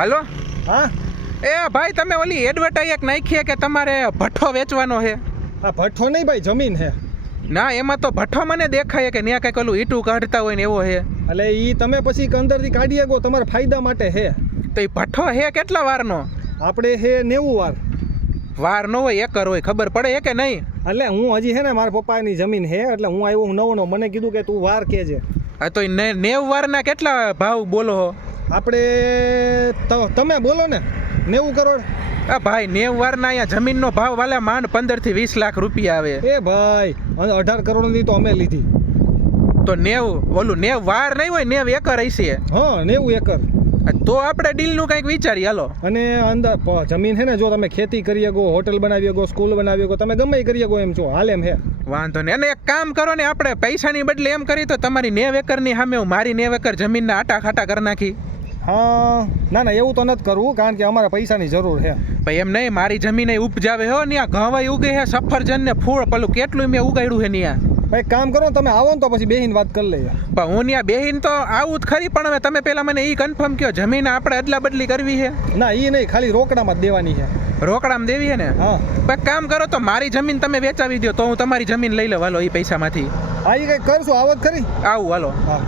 હાલો. હા એ ભાઈ તમે ઓલી એડવર્ટાઈઝ એક નાખી કે તમારે ભઠ્ઠો વેચવાનો છે? આ ભઠ્ઠો નહીં ભાઈ, જમીન છે. ના એમાં તો ભઠ્ઠો મને દેખાય કે ત્યાં કંઈક ઓલું ઈટું કાઢતા હોય ને એવો છે. એટલે એ તમે પછી અંદરથી કાઢી શકો, તમારા ફાયદા માટે છે. તો એ ભઠ્ઠો છે કેટલા વારનો? આપણે છે 90 વાર. વાર નો હોય, એકર હોય, ખબર પડે કે નહીં? એટલે હું હજી છે ને મારા પપ્પાની જમીન છે, એટલે હું આવ્યો હું નવો મને કીધું કે તું વાર કહેજે. હા તો 90 વારના કેટલા ભાવ બોલો હો? આપણે તમે બોલો ને 90 કરોડ. આ ભાઈ 90 વારના અહીંયા જમીનનો ભાવ વાલા માંડ 15 થી 20 લાખ રૂપિયા આવે. એ ભાઈ 18 કરોડની તો અમે લીધી. તો 90 ઓલું 90 વાર નહીં હોય, 90 એકર હશે. હા 90 એકર. તો આપણે ડીલનું કંઈક વિચારીએ હાલો. અને અંદર જમીન છે ને, જો તમે ખેતી કરી શકો, હોટલ બનાવી શકો, સ્કૂલ બનાવી શકો, તમે ગમે એ કરી શકો એમ છો, હાલ એમ હે. વાંધો નહીં. અને એક કામ કરો ને, આપણે પૈસાની બદલે એમ કરી તો તમારી 90 એકરની સામે હું મારી 90 એકર જમીનના આટા ખાટા કરી નાખી. હા ના ના, એવું તો નથી કરવું, કારણ કે અમારે પૈસાની જરૂર છે. ભાઈ એમ નહીં, મારી જમીન ઉપજાવે હો ને, ઘવાઈ ઉગે છે, સફરજન ને ફૂળ પેલું કેટલું મેં ઉગાડ્યું છે ને. ભાઈ કામ કરો, તમે આવો ને તો પછી બેહીને વાત કરી લઈએ. પણ હું ત્યાં બેહીને તો આવું જ ખરી, પણ હવે તમે પેલા મને એ કન્ફર્મ કહો, જમીન આપણે અદલા બદલી કરવી છે? ના એ નહીં, ખાલી રોકડામાં જ દેવાની છે. રોકડામાં દેવી છે ને? હા. પણ કામ કરો તો મારી જમીન તમે વેચાવી દો, તો હું તમારી જમીન લઈ લઉં હાલો એ પૈસામાંથી. હા એ કંઈક કરશું, આવો જ ખરી. આવું હાલો. હા.